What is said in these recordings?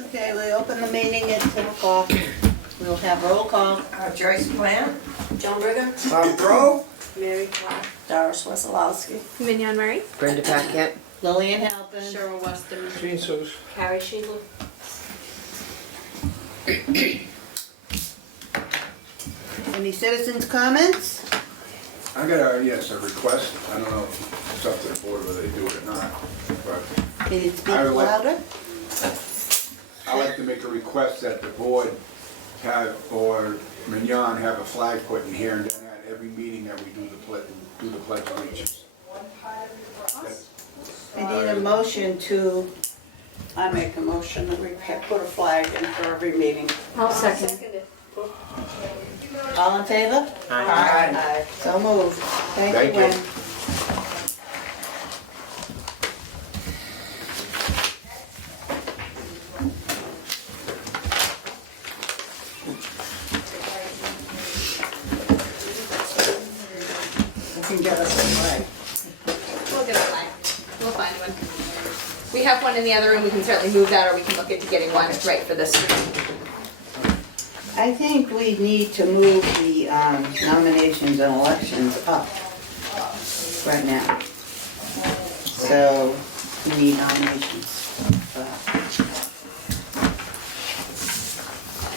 Okay, we open the meeting at 10 o'clock. We'll have roll call. Joyce Plant, John Brigham. Bob Bro, Mary Clark. Doris Wesolowski. Mignon Murray. Brenda Paquette. Lillian Halpin. Cheryl Weston. Gene Sus. Carrie Sheila. Any citizens' comments? I got a request. I don't know if it's up to the board whether they do it or not, but Can you speak I would like- louder? I'd like to make a request that the board have, or Mignon have a flag put in here, and then at every meeting that we do the pledge of allegiance. I need a motion to, I make a motion that we put a flag in for every meeting. I'll second. all in favor? Aye. So moved. Thank Thank you, you. Wayne. You can get us a flag. We'll get a flag. We'll find one. We have one in the other room. We can certainly move that, or we can look into getting one right for this. I think we need to move the nominations and elections up right now. So we need nominations.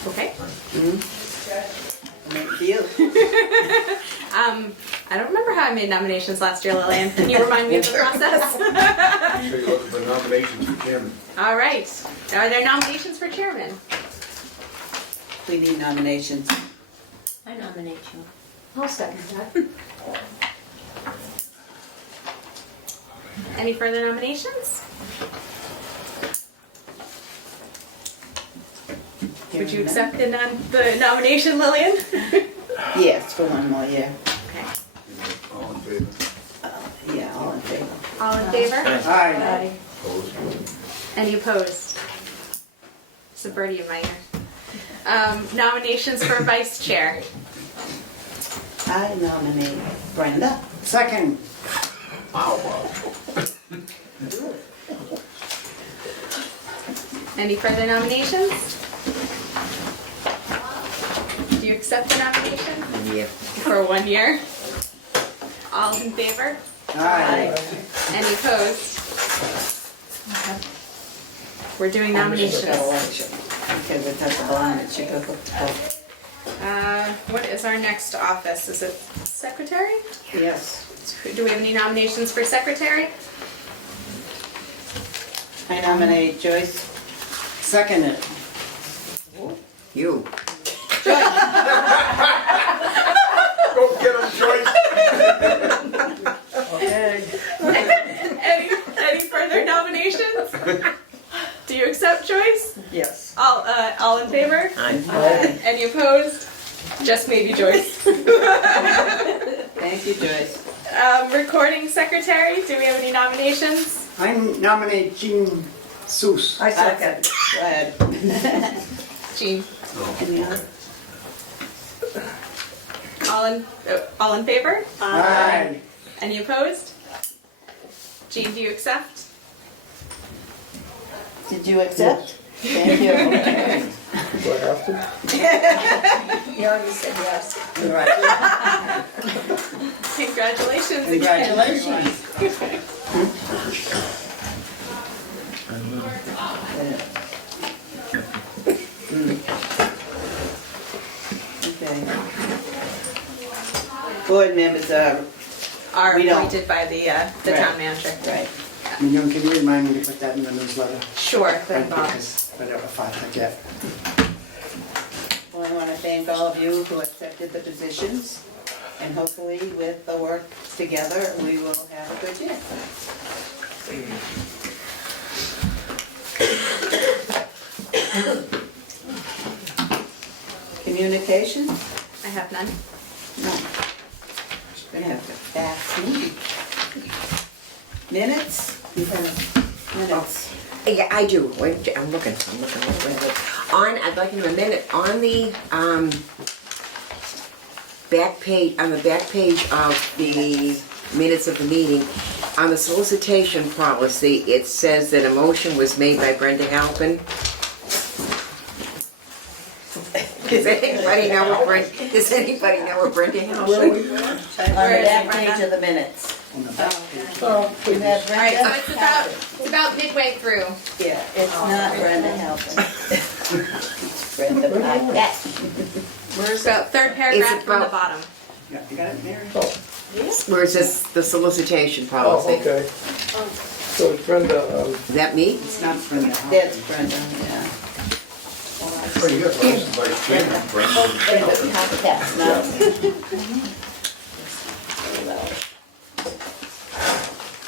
Okay. Thank you. I don't remember how I made nominations last year, Lillian. Can you remind me of the process? So you're looking for nominations for chairman. All right. Are there nominations for chairman? We need nominations. I nominate you. I'll second that. Any further nominations? Would you accept the nomination, Lillian? Yes, for one more year. Okay. All in favor? Yeah, all in favor. All in favor? Aye. Opposed? Any opposed? It's a birdie in my ear. Nominations for vice chair. I nominate Brenda. Second. Any further nominations? Do you accept the nomination Yeah. for 1 year? All in favor? Aye. Any opposed? We're doing nominations. Because it doesn't belong, it should go to What is our next office? Is it secretary? yes. Do we have any nominations for secretary? I nominate Joyce. Second it. You. Go get him, Joyce. Okay. Any further nominations? Do you accept Joyce? Yes. All in favor? Aye. Any opposed? Just maybe Joyce. Thank you, Joyce. Recording secretary, do we have any nominations? I nominate Gene Sus. I second. Go ahead. Jean. Any other? All in favor? Aye. Any opposed? Jean, do you accept? Did you accept? Thank you. Do I have to? You already said yes. Congratulations again. Congratulations. Okay. Board members are, Are We don't. appointed by the Right. town manager. right. Mignon, can you remind me to put that in the newsletter? Sure. Because whatever if I forget. Well, I want to thank all of you who accepted the positions, and hopefully with the work together, we will have a good year. Communications? I have none. No. Gonna have a fast meeting. Minutes? You have minutes. Yeah, I do. Wait, I'm looking. Wait. I'd like to know a minute. On the back page of the minutes of the meeting, on the solicitation policy, it says that a motion was made by Brenda Halpin Does anybody know where Brenda, does anybody know where Brenda House Where is? we? On the Where is back it, page Brenda? of the minutes. Oh, You have All right, so Brenda? it's about midway through. Yeah, it's not Brenda Halpin. It's Brenda Paquette. It's about third paragraph from the about- bottom. Yeah, you got it, Mary? Oh, Where it says the solicitation oh, policy. okay. So Brenda, Is that me? It's not Brenda. That's Brenda, yeah. Oh, you got vice chairman, Brenda. Brenda Paquette, not.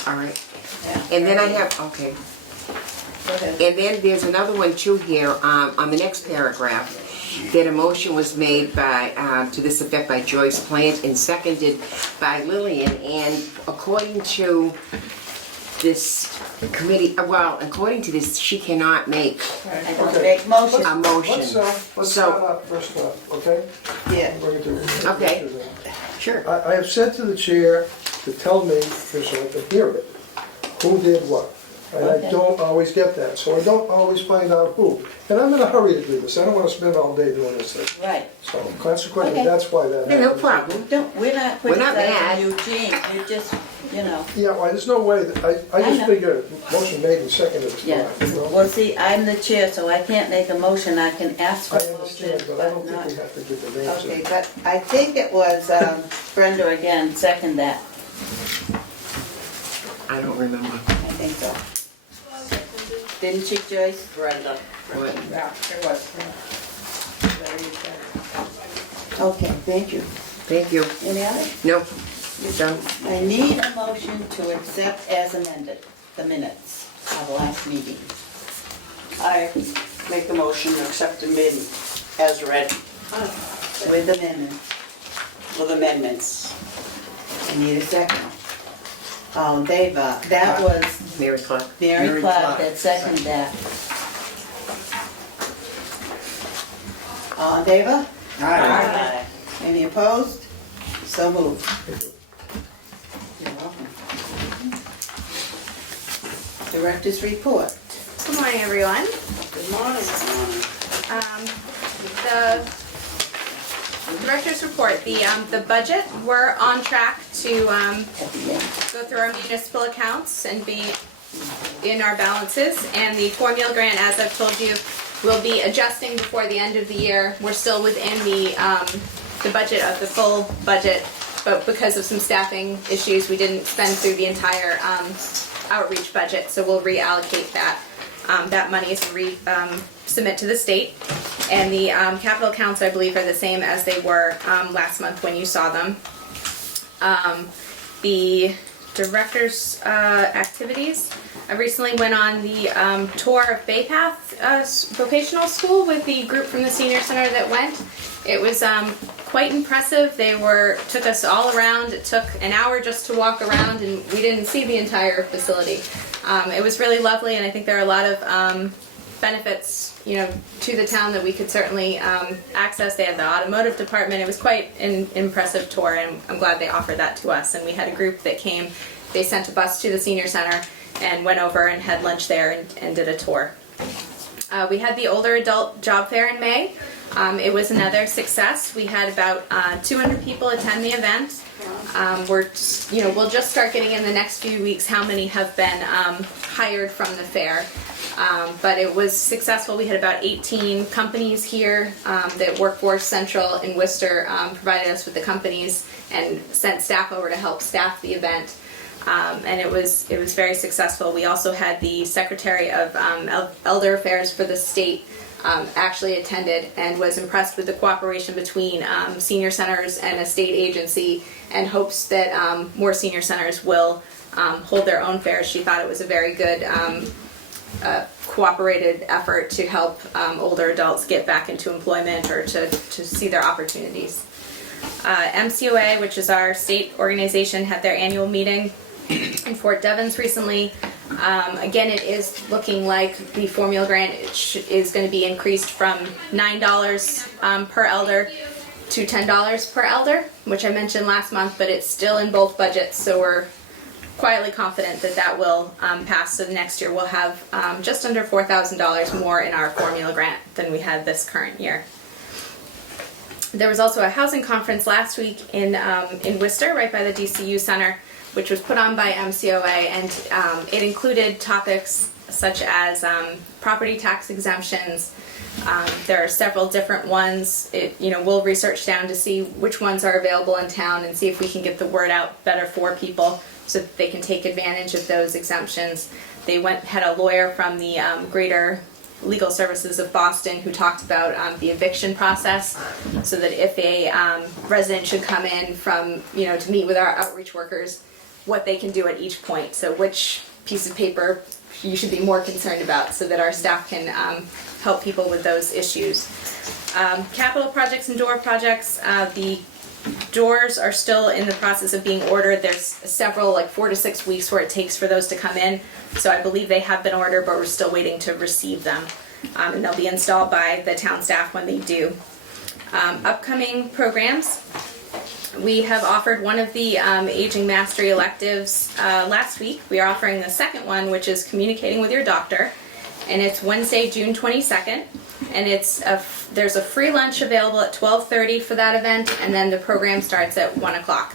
All right. Yeah. And then I have, okay. Go ahead. And then there's another one too here, on the next paragraph, that a motion was made by, to this effect by Joyce Plant and seconded by Lillian, and according to this committee, well, according to this, she cannot make I don't make motion. a motion. let's So- start up first off, okay? Yeah. Bring it to- Okay. Sure. I have said to the chair to tell me, because I can hear it, who did what. And I Okay. don't always get that, so I don't always find out who. And I'm in a hurry to do this, I don't want to spend all day doing this thing. Right. So consequently, Okay. that's why that Yeah, no happens. problem. We're not We're putting not that mad. on Eugene, you just, you know. Yeah, well, there's no way, that I I just know. figure motion made and seconded is Yeah, fine, you know? well, see, I'm the chair, so I can't make a motion, I can ask for I a motion, understand, but I don't but think not. we have to give the names. Okay, but I think it was Brenda again, second that, I don't remember. I think so. Didn't she, Joyce? Brenda. What? Yeah, it was. Okay, thank you. Thank you. Any other? No, done. I need a motion to accept as amended the minutes of last meeting. I make a motion to accept the meeting as read With amendments. with amendments. I need a second. Dave, that was Mary Clark. Mary Mary Clark Clark, that seconded that. All in favor? Aye. Any opposed? So moved. You're welcome. Director's report. Good morning, everyone. Good morning. The director's report, the budget, we're on track to At the end. go through our municipal accounts and be in our balances. And the formula grant, as I've told you, will be adjusting before the end of the year. We're still within the budget of the full budget, but because of some staffing issues, we didn't spend through the entire outreach budget, so we'll reallocate that. That money is submit to the state. And the capital accounts, I believe, are the same as they were last month when you saw them. The director's activities. I recently went on the tour of Bay Path Vocational School with the group from the senior center that went. It was quite impressive. They took us all around. It took an hour just to walk around, and we didn't see the entire facility. It was really lovely, and I think there are a lot of benefits, to the town that we could certainly access. They had the automotive department. It was quite an impressive tour, and I'm glad they offered that to us. And we had a group that came. They sent a bus to the senior center and went over and had lunch there and did a tour. We had the older adult job fair in May. It was another success. We had about 200 people attend the event. We'll just start getting in the next few weeks how many have been hired from the fair. But it was successful. We had about 18 companies here that Workforce Central in Worcester provided us with the companies and sent staff over to help staff the event. And it was very successful. We also had the Secretary of Elder Affairs for the state actually attended and was impressed with the cooperation between senior centers and a state agency, and hopes that more senior centers will hold their own fairs. She thought it was a very good cooperated effort to help older adults get back into employment or to see their opportunities. MCOA, which is our state organization, had their annual meeting in Fort Devens recently. Again, it is looking like the formula grant is going to be increased from $9 per elder to $10 per elder, which I mentioned last month, but it's still in both budgets, so we're quietly confident that that will pass. So next year we'll have just under $4,000 more in our formula grant than we had this current year. There was also a housing conference last week in Worcester, right by the DCU Center, which was put on by MCOA, and it included topics such as property tax exemptions. There are several different ones. We'll research down to see which ones are available in town and see if we can get the word out better for people so that they can take advantage of those exemptions. They had a lawyer from the Greater Legal Services of Boston who talked about the eviction process, so that if a resident should come in from, to meet with our outreach workers, what they can do at each point. So which piece of paper you should be more concerned about, so that our staff can help people with those issues. Capital projects and door projects, the doors are still in the process of being ordered. There's several, like 4 to 6 weeks where it takes for those to come in. So I believe they have been ordered, but we're still waiting to receive them. And they'll be installed by the town staff when they do. Upcoming programs. We have offered one of the Aging Mastery electives last week. We are offering the second one, which is Communicating with Your Doctor. And it's Wednesday, June 22nd. And there's a free lunch available at 12:30 for that event, and then the program starts at 1 o'clock.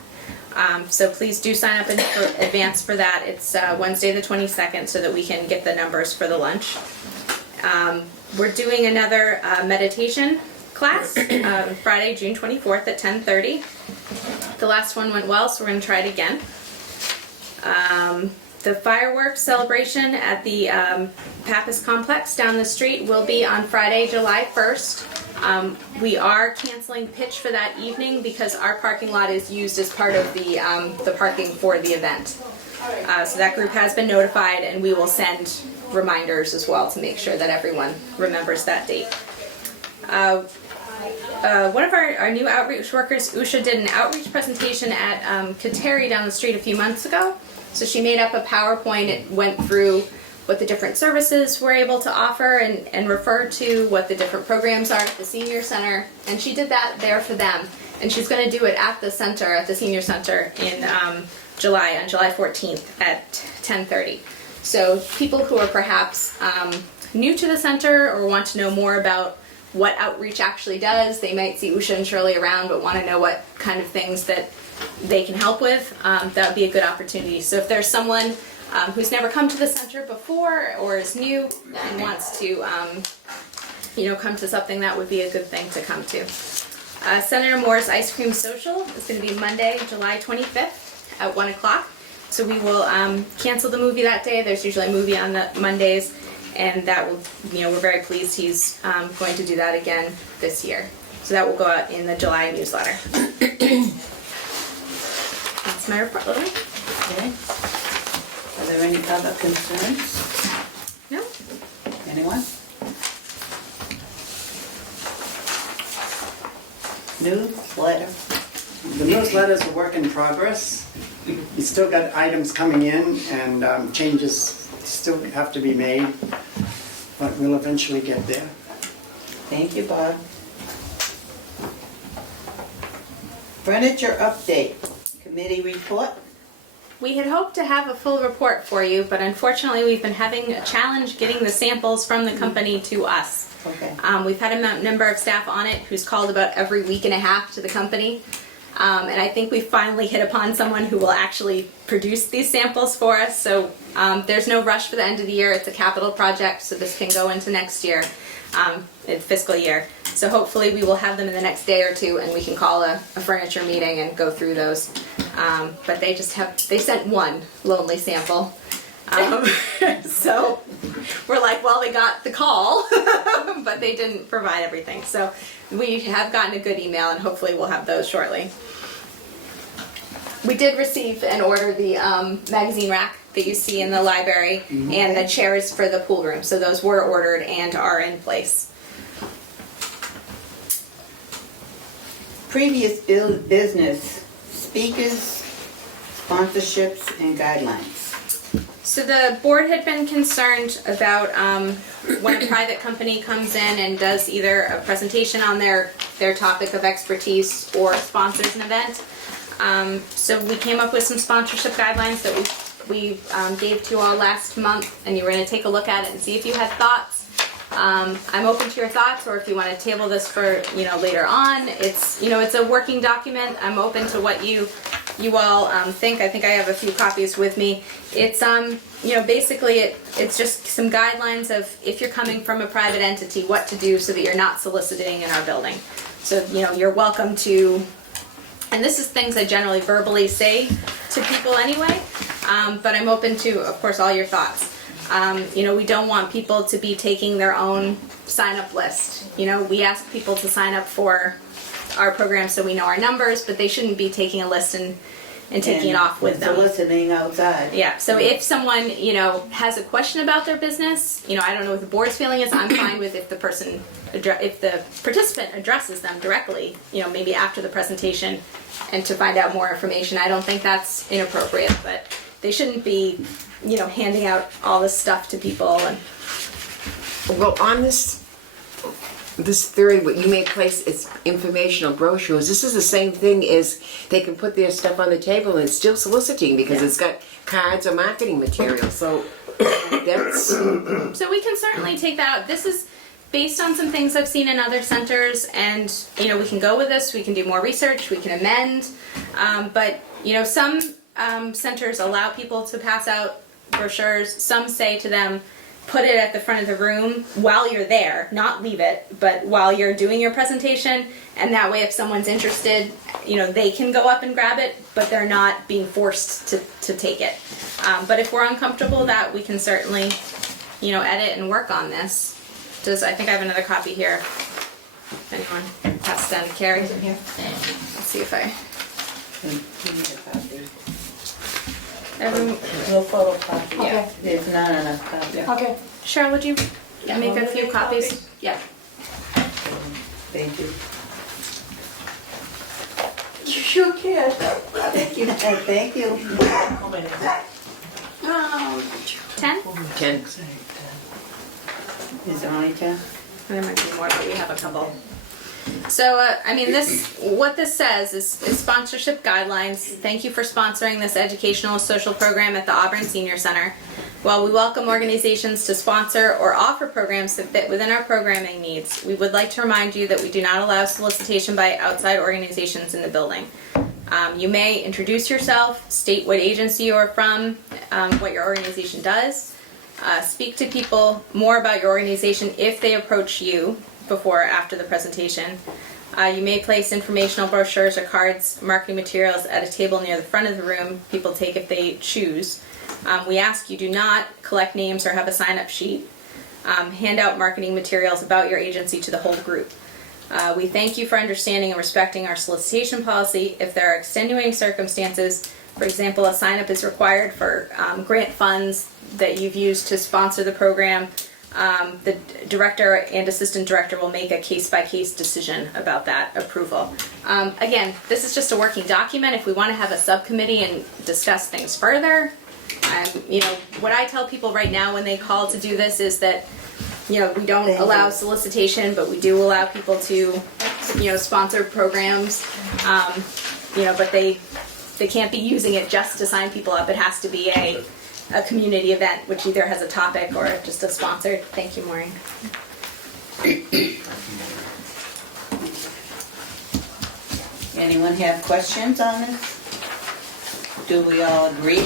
So please do sign up in advance for that. It's Wednesday the 22nd, so that we can get the numbers for the lunch. We're doing another meditation class Friday, June 24th at 10:30. The last one went well, so we're going to try it again. The fireworks celebration at the Pappas Complex down the street will be on Friday, July 1st. We are canceling pitch for that evening because our parking lot is used as part of the parking for the event. So that group has been notified, and we will send reminders as well to make sure that everyone remembers that date. One of our new outreach workers, Usha, did an outreach presentation at Kateri down the street a few months ago. So she made up a PowerPoint. It went through what the different services we're able to offer and referred to what the different programs are at the senior center. And she did that there for them. And she's going to do it at the center, at the senior center in July, on July 14th at 10:30. So people who are perhaps new to the center or want to know more about what outreach actually does, they might see Usha and Shirley around but want to know what kind of things that they can help with. That would be a good opportunity. So if there's someone who's never come to the center before or is new and wants to come to something, that would be a good thing to come to. Senator Moore's Ice Cream Social is going to be Monday, July 25th at 1 o'clock. So we will cancel the movie that day. There's usually a movie on the Mondays, and that will, we're very pleased he's going to do that again this year. So that will go out in the July newsletter. That's my report, Lily. Okay. Are there any other concerns? No? Anyone? Newsletter. The newsletter's a work in progress. We still got items coming in, and changes still have to be made, but we'll eventually get there. Thank you, Bob. Furniture update, committee report. We had hoped to have a full report for you, but unfortunately we've been having a challenge getting the samples from the company to us. Okay. We've had a number of staff on it who's called about every week and a half to the company. And I think we finally hit upon someone who will actually produce these samples for us. So there's no rush for the end of the year. It's a capital project, so this can go into next year, fiscal year. So hopefully we will have them in the next day or two, and we can call a furniture meeting and go through those. But they sent one lonely sample. So we're like, well, they got the call, but they didn't provide everything. So we have gotten a good email, and hopefully we'll have those shortly. We did receive and order the magazine rack that you see in the library and the chairs for the pool room. So those were ordered and are in place. Previous business, speakers, sponsorships, and guidelines. So the board had been concerned about when a private company comes in and does either a presentation on their topic of expertise or sponsors an event. So we came up with some sponsorship guidelines that we gave to you all last month, and you were going to take a look at it and see if you had thoughts. I'm open to your thoughts, or if you want to table this for, later on. It's, it's a working document. I'm open to what you all think. I think I have a few copies with me. It's, basically it's just some guidelines of if you're coming from a private entity, what to do so that you're not soliciting in our building. So, you're welcome to, and this is things I generally verbally say to people anyway, but I'm open to, of course, all your thoughts. We don't want people to be taking their own sign-up list. We ask people to sign up for our program so we know our numbers, but they shouldn't be taking a list and taking it off with them. Soliciting outside. Yeah, so if someone, has a question about their business, I don't know what the board's feeling is, I'm fine with if the participant addresses them directly, maybe after the presentation and to find out more information. I don't think that's inappropriate, but they shouldn't be, handing out all this stuff to people and. Well, on this theory, what you may place is informational brochures. This is the same thing as they can put their stuff on the table and it's still soliciting because it's got cards or marketing material. So that's. So we can certainly take that out. This is based on some things I've seen in other centers, and we can go with this. We can do more research. We can amend, but some centers allow people to pass out brochures. Some say to them, put it at the front of the room while you're there, not leave it, but while you're doing your presentation, and that way if someone's interested, they can go up and grab it, but they're not being forced to take it. But if we're uncomfortable with that, we can certainly, edit and work on this. I think I have another copy here. If anyone pass down to Carrie. Let's see if I. You need a copy. Everyone, No photocopy. Yeah. There's not enough copies. Okay. Cheryl, would you make a few copies? Yeah. Thank you. You sure can. Thank you. Thank you. 10? 10. Is there only 10? There might be more, but we have a couple. So, what this says is sponsorship guidelines. Thank you for sponsoring this educational social program at the Auburn Senior Center. While we welcome organizations to sponsor or offer programs that fit within our programming needs, we would like to remind you that we do not allow solicitation by outside organizations in the building. You may introduce yourself, state what agency you are from, what your organization does. Speak to people more about your organization if they approach you before or after the presentation. You may place informational brochures or cards, marketing materials at a table near the front of the room. People take if they choose. We ask you do not collect names or have a sign-up sheet. Hand out marketing materials about your agency to the whole group. We thank you for understanding and respecting our solicitation policy. If there are extenuating circumstances, for example, a sign-up is required for grant funds that you've used to sponsor the program, the director and assistant director will make a case-by-case decision about that approval. Again, this is just a working document. If we want to have a subcommittee and discuss things further, what I tell people right now when they call to do this is that, we don't allow solicitation, but we do allow people to, sponsor programs, but they can't be using it just to sign people up. It has to be a community event, which either has a topic or just a sponsor. Thank you, Maureen. Anyone have questions on this? Do we all agree?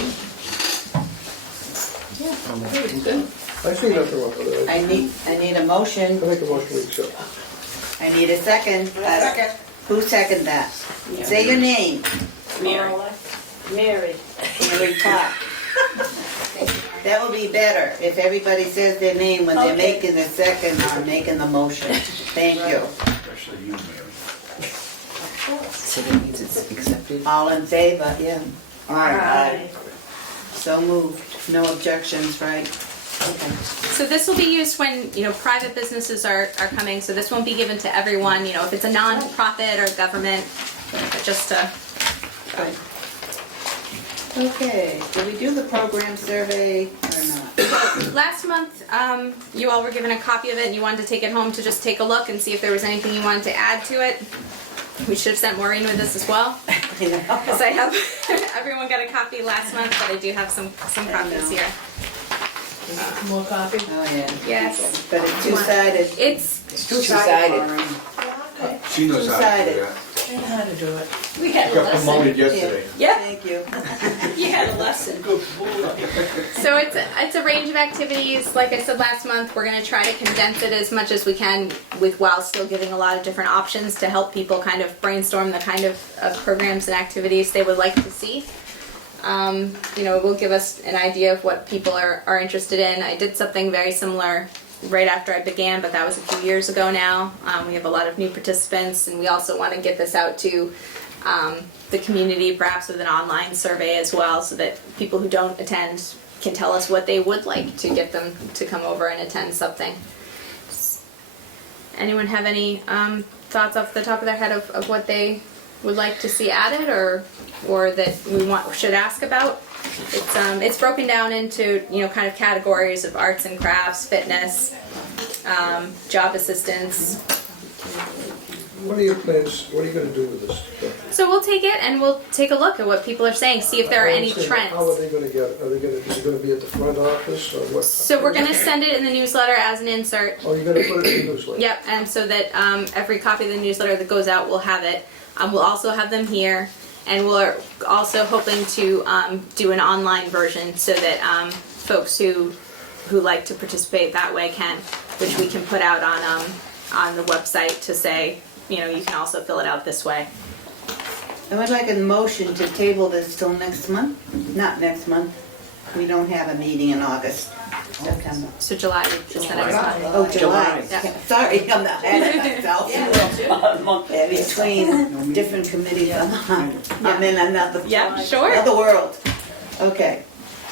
I see nothing wrong with it. I need a motion. I make a motion to accept. I need a second. Second. Who seconded that? Say your name. Mary. Mary Clark. That would be better if everybody says their name when they're making the second or making the motion. Thank you. Especially you, Mary. So that means it's accepted. All in favor? Yeah. Aye. So moved. No objections, right? Okay. So this will be used when, private businesses are coming, so this won't be given to everyone, if it's a non-profit or government, just to... Good. Okay, did we do the program survey or not? Last month, you all were given a copy of it and you wanted to take it home to just take a look and see if there was anything you wanted to add to it. We should have sent Maureen with this as well, because I have, everyone got a copy last month, but I do have some copies here. More coffee? Oh, yeah. Yes. But it's two-sided. It's Two-sided. She knows how to do Two-sided. that. I know how to do it. We had I a got lesson. promoted yesterday. yeah. Thank you. You had a lesson. So it's a range of activities. Like I said last month, we're going to try to condense it as much as we can with while still giving a lot of different options to help people kind of brainstorm the kind of programs and activities they would like to see. You know, it will give us an idea of what people are interested in. I did something very similar right after I began, but that was a few years ago now. We have a lot of new participants, and we also want to get this out to the community, perhaps with an online survey as well, so that people who don't attend can tell us what they would like to get them to come over and attend something. Anyone have any thoughts off the top of their head of what they would like to see added or that we should ask about? It's broken down into, you know, kind of categories of arts and crafts, fitness, job assistance. What are your plans, what are you gonna do with this? So we'll take it and we'll take a look at what people are saying, see if there are any trends. How are they gonna get it? Is it gonna be at the front office or what? So we're gonna send it in the newsletter as an insert. Oh, you're gonna put it in the newsletter? Yep, and so that every copy of the newsletter that goes out will have it. We'll also have them here, and we're also hoping to do an online version so that folks who like to participate that way can, which we can put out on the website to say, you know, you can also fill it out this way. I would like a motion to table this till next month, not next month. We don't have a meeting in August, September. So July is the next one. Oh, July. Yeah. Sorry, I'm not ahead of myself. Yeah, between different committees, I'm in another, Yeah, sure. another world. Okay.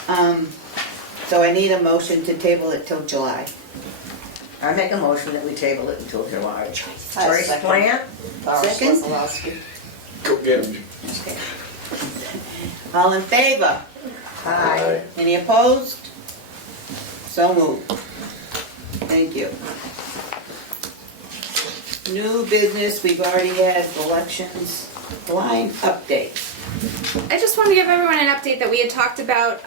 So I need a motion to table it till July. I make a motion that we table it until July. Joyce Plant? Second? Go get him. All in favor? Aye. Any opposed? So moved. Thank you. New business, we've already had elections. Blind update. I just wanted to give everyone an update that we had talked about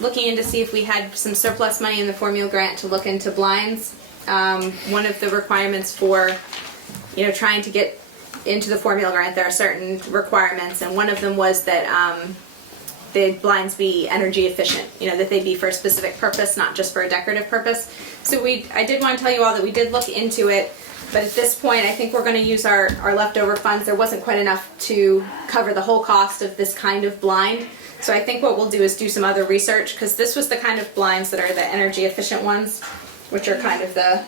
looking in to see if we had some surplus money in the formula grant to look into blinds. One of the requirements for, you know, trying to get into the formula grant, there are certain requirements, and one of them was that the blinds be energy efficient, you know, that they be for a specific purpose, not just for a decorative purpose. So I did want to tell you all that we did look into it, but at this point I think we're going to use our leftover funds. There wasn't quite enough to cover the whole cost of this kind of blind. So I think what we'll do is do some other research, because this was the kind of blinds that are the energy efficient ones, which are kind of the,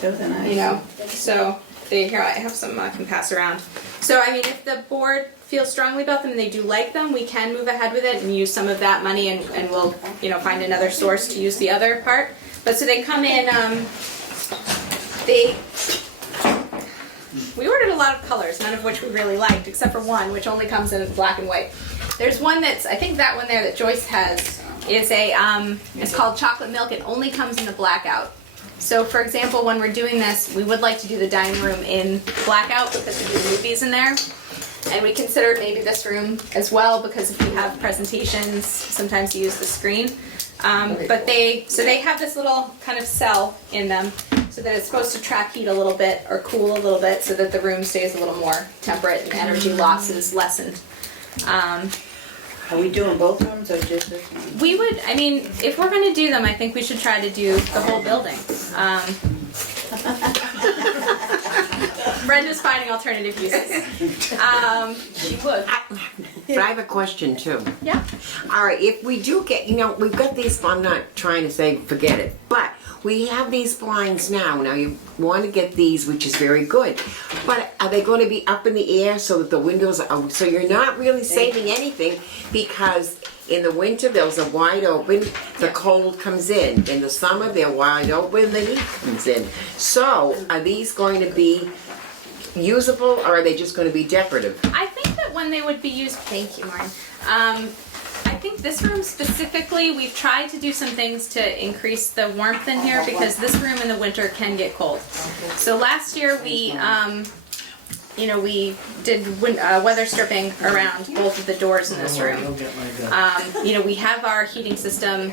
Those are nice. you know, so here I have some I can pass around. So I mean, if the board feels strongly about them and they do like them, we can move ahead with it and use some of that money, and we'll, you know, find another source to use the other part. But so they come in, we ordered a lot of colors, none of which we really liked, except for one, which only comes in black and white. There's one that's, I think that one there that Joyce has is it's called Chocolate Milk. It only comes in the blackout. So for example, when we're doing this, we would like to do the dining room in blackout because we do movies in there. And we considered maybe this room as well, because if you have presentations, sometimes you use the screen. But they have this little kind of cell in them so that it's supposed to trap heat a little bit or cool a little bit so that the room stays a little more temperate and energy loss is lessened. Are we doing both rooms or just this one? We would, I mean, if we're gonna do them, I think we should try to do the whole building. Brenda's finding alternative uses. She would. But I have a question too. Yeah. All right, if we do get, you know, we've got these, I'm not trying to say forget it, but we have these blinds now. Now you want to get these, which is very good. But are they going to be up in the air so that the windows are, so you're not really saving anything, because in the winter those are wide open, the cold comes in. In the summer they're wide open, the heat comes in. So are these going to be usable, or are they just going to be decorative? I think that when they would be used, thank you, Maureen. I think this room specifically, we've tried to do some things to increase the warmth in here, because this room in the winter can get cold. So last year we, you know, we did weather stripping around both of the doors in this room. You know, we have our heating system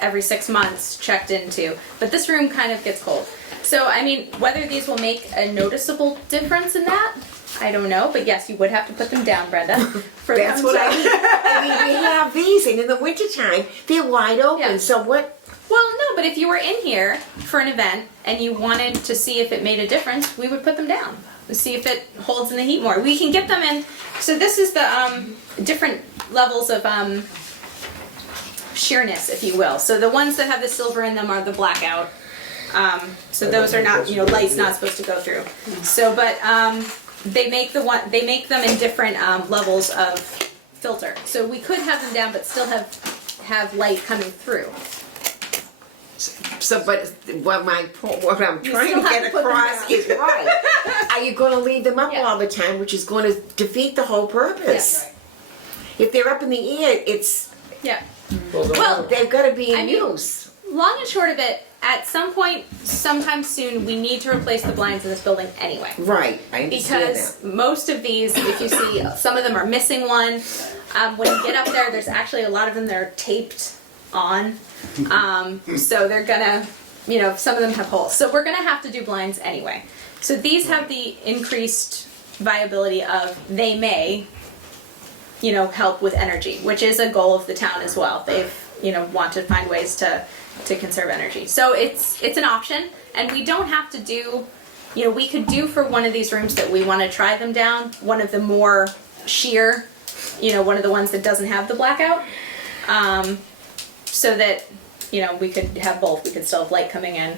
every 6 months checked into. But this room kind of gets cold. So, I mean, whether these will make a noticeable difference in that, I don't know. But yes, you would have to put them down, Brenda. For That's them what to- I mean. I mean, we have these, and in the wintertime, they're wide open, Yeah. so what? Well, no, but if you were in here for an event and you wanted to see if it made a difference, we would put them down. See if it holds in the heat more. We can get them in. So this is the different levels of sheerness, if you will. So the ones that have the silver in them are the blackout. So those are not, light's not supposed to go through. So, but they make them in different levels of filter. So we could have them down, but still have light coming through. So, but what I'm You trying still to have get to put them across down. is right. Are you going to leave them up Yeah. all the time, which is going to defeat the whole purpose? If they're up in the air, it's Yeah. Well, they've got to be in I mean- use. Long and short of it, at some point, sometime soon, we need to replace the blinds in this building anyway. Right, I understand Because most of these, if you see, some of them are missing one. When you get up there, there's actually a lot of them that are taped on. So they're gonna, some of them have holes. So we're gonna have to do blinds anyway. So these have the increased viability of they may, help with energy, which is a goal of the town as well. They've, want to find ways to conserve energy. So it's an option, and we don't have to do, we could do for one of these rooms that we want to try them down, one of the more sheer, one of the ones that doesn't have the blackout, so that, we could have both. We could still have light coming in.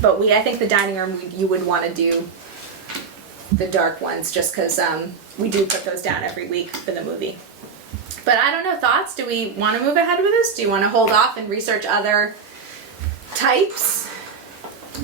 But I think the dining room, you would want to do the dark ones just because we do put those down every week for the movie. But I don't know, thoughts? Do we want to move ahead with this? Do you want to hold off and research other types?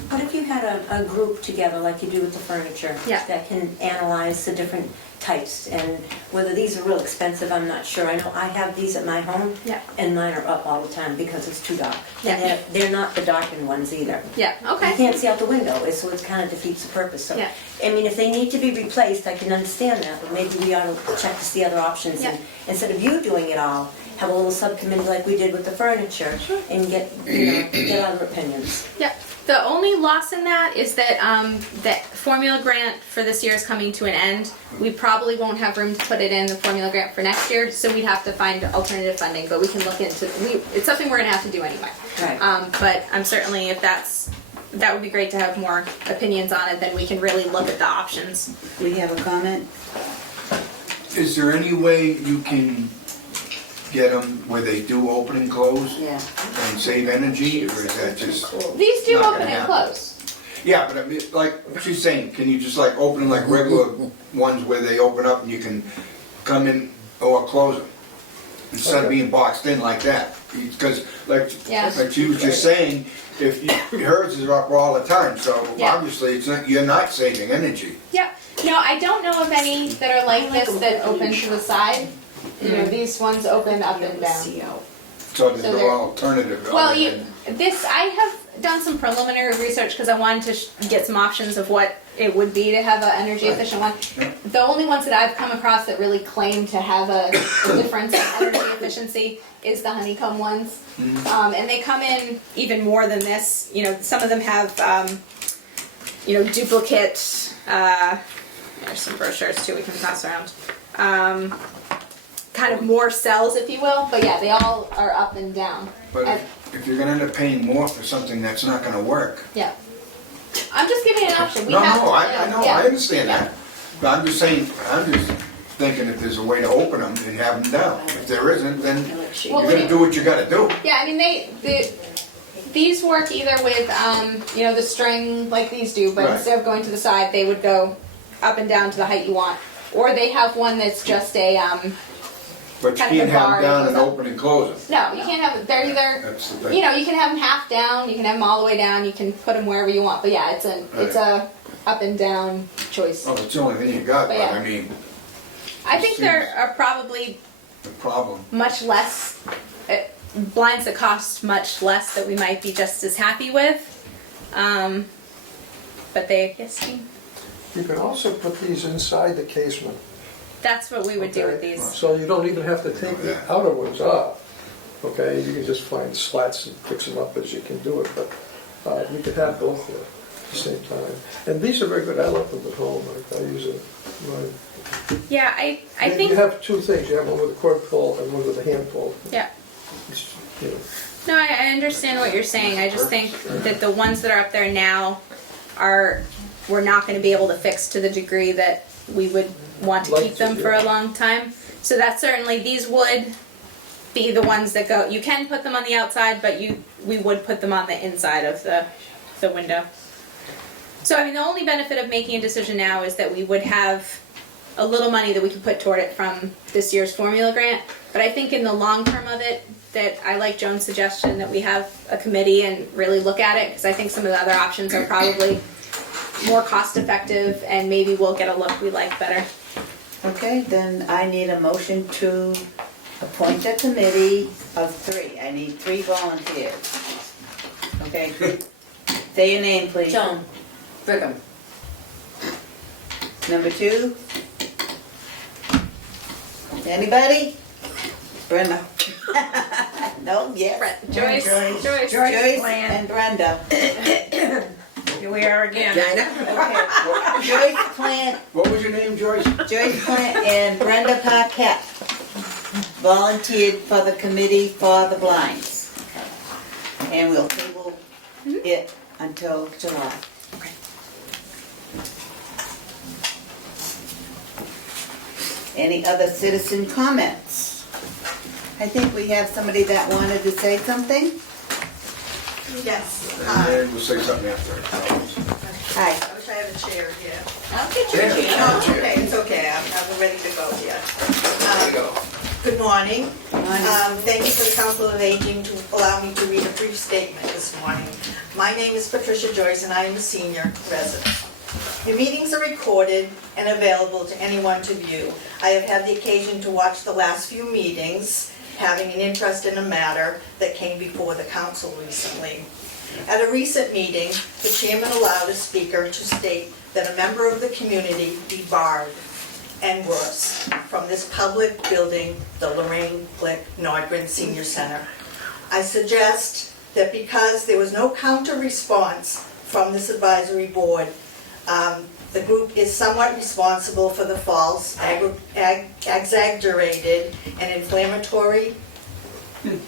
What if you had a group together like you do with the furniture? Yeah. That can analyze the different types, and whether these are real expensive, I'm not sure. I know I have these at my home. Yeah. And mine are up all the time because it's too dark. Yeah. And they're not the darkened ones either. Yeah, You okay. can't see out the window, so it kind of defeats the purpose. So, Yeah. I mean, if they need to be replaced, I can understand that, but maybe we ought to check to see other options. Yeah. And instead of you doing it all, have a little subcommittee like we did with the furniture and get other opinions. Yeah. The only loss in that is that that formula grant for this year is coming to an end. We probably won't have room to put it in the formula grant for next year, so we'd have to find alternative funding. But we can look into it's something we're gonna have to do anyway. Right. But I'm certainly, if that would be great to have more opinions on it. Then we can really look at the options. We have a comment? Is there any way you can get them where they do open and close Yeah. and save energy, or is that just? These do Not gonna open and happen. close. Yeah, but I mean, like she's saying, can you just like open them like regular ones where they open up and you can come in or close them? Instead of being boxed in like that. Because like she was just saying, hers is up all the time, so Yeah. obviously you're not saving energy. Yeah. No, I don't know of any that are like this that open to the side. These ones open up and down. So there's So no they're- alternative. Well, other than- I have done some preliminary research because I wanted to get some options of what it would be to have an energy efficient one. The only ones that I've come across that really claim to have a difference in energy efficiency is the honeycomb ones. And they come in even more than this. Some of them have, duplicate, there's some brochures too we can pass around. Kind of more cells, if you will, but yeah, they all are up and down. But if you're gonna end up paying more for something that's not gonna work. Yeah. I'm just giving an option. No, I know, I understand that. But I'm just saying, I'm just thinking if there's a way to open them and have them down. If there isn't, then you're Well, gonna do what you gotta do. Yeah, I mean, these work either with, the string like these do, but Right. instead of going to the side, they would go up and down to the height you want. Or they have one that's just a, But you kind of can't a have bar them down that and goes up. open and close them. no, you can't have, they're either, That's the thing. you can have them half down, you can have them all the way down, you can put them wherever you want. But yeah, it's a up and down choice. Oh, it's the only thing you got, But but yeah. I mean, I think there are probably the problem. much less blinds that cost much less that we might be just as happy with. But You can also put these inside the casement, that's what we would do with Okay. these. so you don't even have to take the outer ones off. okay? You can just find slats and fix them up as you can do it, but you can have both there at the same time. And these are very good, I love them at home, like I use it. Yeah, I think, You have two things, you have one with a cord pull and one with a hand pull. yeah. It's, you know, No, I understand what you're saying. I just think that the ones that are up there now we're not gonna be able to fix to the degree that we would want to Like keep them to, for yeah. a long time. So that certainly, these would be the ones that go, you can put them on the outside, but we would put them on the inside of the window. So I mean, the only benefit of making a decision now is that we would have a little money that we could put toward it from this year's formula grant. But I think in the long term of it, that I like Joan's suggestion that we have a committee and really look at it, because I think some of the other options are probably more cost effective and maybe we'll get a look we like better. Okay, then I need a motion to appoint a committee of 3. I need 3 volunteers. Okay, say your name, please. Joan, Brigham. Number 2? Anybody? Brenda? No, yes. Joyce, Joyce. Joyce and Brenda. Here we are again. Okay. Joyce Plant, What was your name, Joyce? Joyce Plant and Brenda Paquette volunteered for the committee for the blinds. And we'll table it until July. Any other citizen comments? I think we have somebody that wanted to say something. Yes. And then we'll say something after. Hi. I wish I had a chair here. I'll get you a Yeah. chair. Oh, okay, it's okay, I'm ready to go here. There you go. Good morning. Morning. Thank you for the Council of Aging to allow me to read a brief statement this morning. My name is Patricia Joyce and I am a senior resident. The meetings are recorded and available to anyone to view. I have had the occasion to watch the last few meetings, having an interest in a matter that came before the council recently. At a recent meeting, the chairman allowed a speaker to state that a member of the community be barred, and worse, from this public building, the Lorraine Glick Nordgren Senior Center. I suggest that because there was no counter response from this advisory board, the group is somewhat responsible for the false, exaggerated, and inflammatory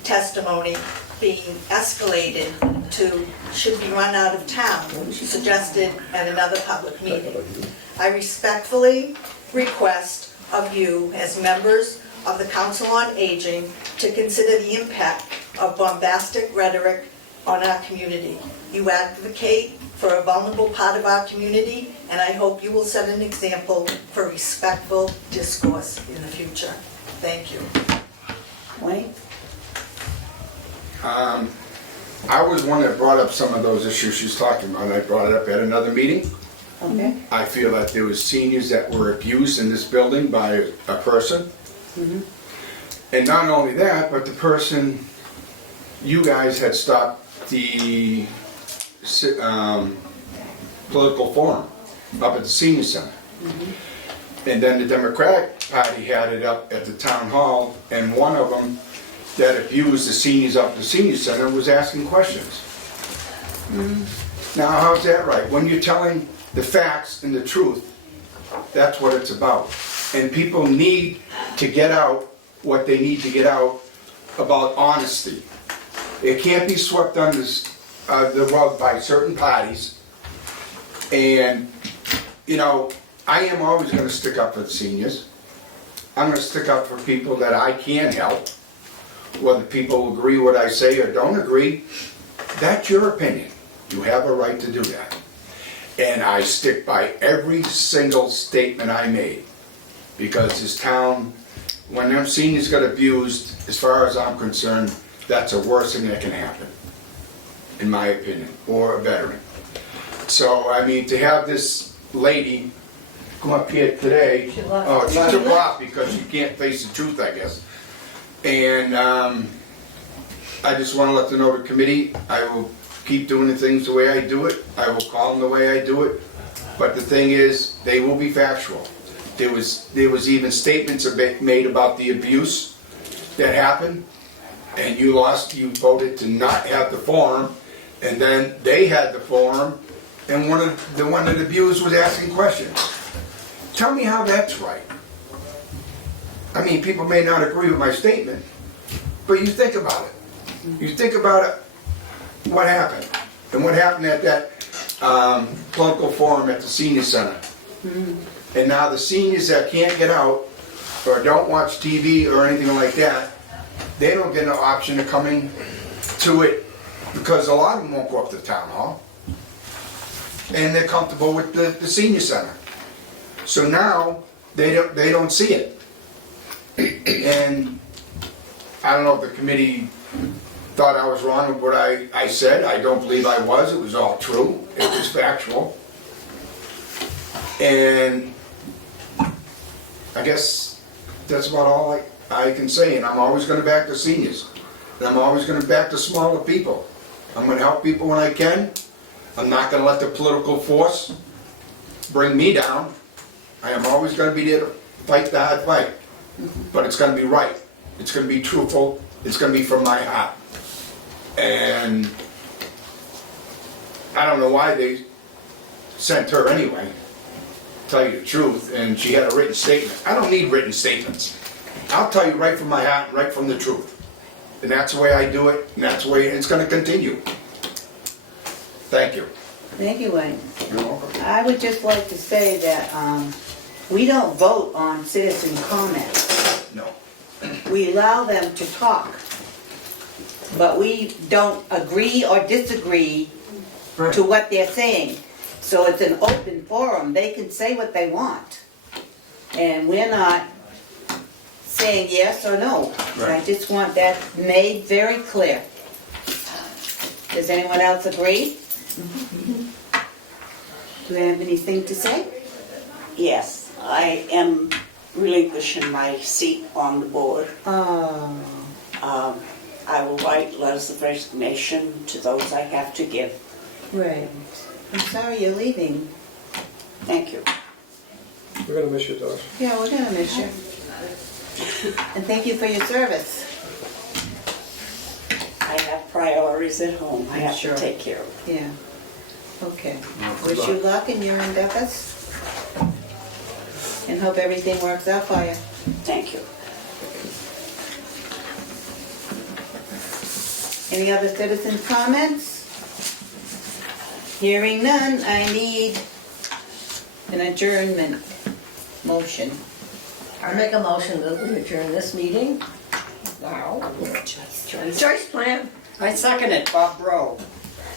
testimony being escalated to should be run out of town, suggested at another public meeting. I respectfully request of you as members of the Council on Aging to consider the impact of bombastic rhetoric on our community. You advocate for a vulnerable part of our community, and I hope you will set an example for respectful discourse in the future. Thank you. Wayne? I was one that brought up some of those issues she's talking about. I brought it up at another meeting. Okay. I feel that there was seniors that were abused in this building by a person. And not only that, but the person, you guys had stopped the political forum up at the senior center. And then the Democratic Party had it up at the town hall, and one of them that abused the seniors up at the senior center was asking questions. Now, how's that right? When you're telling the facts and the truth, that's what it's about. And people need to get out what they need to get out about honesty. It can't be swept under the rug by certain parties. And, you know, I am always going to stick up for the seniors. I'm going to stick up for people that I can help. Whether people agree what I say or don't agree, that's your opinion. You have a right to do that. And I stick by every single statement I made. Because this town, when them seniors got abused, as far as I'm concerned, that's the worst thing that can happen, in my opinion, or a veteran. So, I mean, to have this lady come up here today, she took off because she can't face the truth, I guess. And I just want to let the know the committee, I will keep doing the things the way I do it. I will call them the way I do it. But the thing is, they will be factual. There was even statements made about the abuse that happened. and you lost, you voted to not have the forum, and then they had the forum, and the one that abused was asking questions. Tell me how that's right. I mean, people may not agree with my statement, but you think about it. You think about it, what happened, and what happened at that political forum at the senior center. And now the seniors that can't get out, or don't watch TV or anything like that, they don't get an option of coming to it, because a lot of them won't go up to the town hall. And they're comfortable with the senior center. So now, they don't see it. And I don't know if the committee thought I was wrong with what I said. I don't believe I was. It was all true. It was factual. And I guess that's about all I can say. And I'm always going to back the seniors. And I'm always going to back the smaller people. I'm going to help people when I can. I'm not going to let the political force bring me down. I am always going to be there to fight the hard fight. But it's going to be right. It's going to be truthful. It's going to be from my heart. And I don't know why they sent her anyway, to tell you the truth, and she had a written statement. I don't need written statements. I'll tell you right from my heart, right from the truth. And that's the way I do it, and that's the way it's going to continue. Thank you. Thank you, Wayne. You're welcome. I would just like to say that we don't vote on citizen comments. No. We allow them to talk, but we don't agree or disagree to what they're saying. So it's an open forum. They can say what they want. And we're not saying yes or no. I Right. just want that made very clear. Does anyone else agree? Do you have anything to say? Yes, I am relinquishing my seat on the board. Oh, I will write letters of resignation to those I have to give. right. I'm sorry you're leaving. Thank you. We're gonna miss you, Doris. Yeah, we're gonna miss you. And thank you for your service. I have priorities at home I have Sure. to take care of. Yeah. Okay. Well, good Wish you luck. luck in your endeavors. And hope everything works out for you. Thank you. Any other citizen comments? Hearing none, I need an adjournment motion. I make a motion that we adjourn this meeting. Now. Joyce plan. I second it, Bob Bro.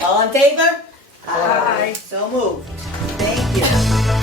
All in favor? Aye. So moved. Thank you.